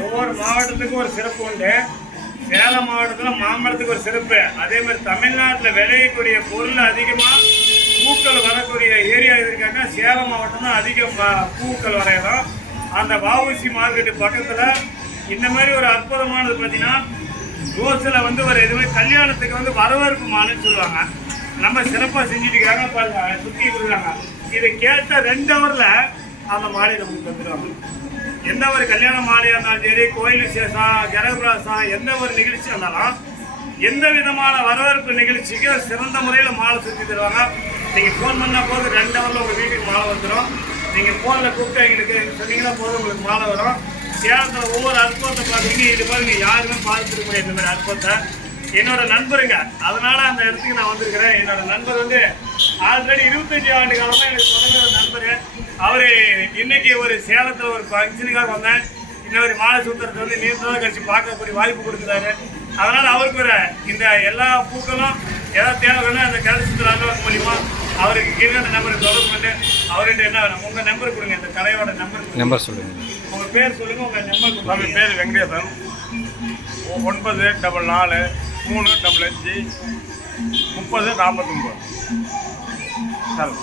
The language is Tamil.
ஒவ்வொரு மாவட்டத்துக்கும் ஒரு சிறப்பு உண்டு. சேலம் மாவட்டத்தில் மாம்பழத்துக்கு ஒரு சிறப்பு. அதே மாதிரி தமிழ்நாட்டில் விளையக்கூடிய பொருள் அதிகமாக பூக்கள் வரக்கூடிய ஏரியா இருக்காங்க சேலம் மாவட்டம் தான் அதிகம் ப- பூக்கள் வரையலாம் அந்த வஉசி மார்க்கெட்டு பக்கத்தில் இந்த மாதிரி ஒரு அற்புதமானது பார்த்தீங்கன்னா ரோஸில் வந்து ஒரு இதுவே கல்யாணத்துக்கு வந்து வரவேற்பு மாலைன்னு சொல்லுவாங்க. நம்ம சிறப்பாக செஞ்சுட்டு இருக்காங்க பாருங்க சுற்றி கொடுக்குறாங்க இதை கேட்ட ரெண்டு ஹவரில் அந்த மாலை நமக்கு தந்துடுவாங்க. எந்த ஒரு கல்யாண மாலையாக இருந்தாலும் சரி கோயில் விசேஷம் ஜனபிராசம் எந்த ஒரு நிகழ்ச்சி இருந்தாலும் எந்த விதமான வரவேற்பு நிகழ்ச்சிக்கு சிறந்த முறையில் மாலை சுற்றி தருவாங்க. நீங்கள் ஃபோன் பண்ணால் போது ரெண்டு ஹவரில் உங்கள் வீட்டுக்கு மாலை வந்துடும் நீங்கள் ஃபோனில் கூப்பிட்டு எங்களுக்கு சொன்னீங்கன்னா போதும் உங்களுக்கு மாலை வரும். சேலத்தில் ஒவ்வொரு அற்புதத்தை பார்த்தீங்க இது நீங்கள் யாருமே பார்த்துருக்க முடியாது இந்த மாதிரி அற்புதத்தை. என்னோட நண்பருங்க. அதனால அந்த இடத்துக்கு நான் வந்திருக்கிறேன். என்னோட நண்பர் வந்து ஆல்ரெடி இருபத்தஞ்சு ஆண்டு காலமா எனக்கு தொடங்குற நண்பர். அவரு இன்னைக்கு ஒரு சேலத்துல ஒரு ஃபங்க்ஷனுக்காக வந்தேன். இன்னொரு மாலை சூத்திரத்தை வந்து நீண்ட கழிச்சு பார்க்கக்கூடிய வாய்ப்பு கொடுக்குறாரு. அதனால அவருக்கு ஒரு இந்த எல்லா பூக்களும் ஏதாவது தேவைன்னா அந்த கடைசி அலுவலகம் மூலியமா அவருக்கு கீழே அந்த நம்பருக்கு தொடர்பு பண்ணி அவர்கிட்ட என்ன வேணும்? உங்க நம்பர் கொடுங்க. இந்த கடையோட நம்பர். நம்பர் சொல்லுங்கள் உங்க பேர் சொல்லுங்க. உங்க நம்பர் பேர் வெங்கடேசன். ஒன்பது டபுள் நாலு மூணு டபுள் அஞ்சு முப்பது நாற்பத்தொம்பது. சரி.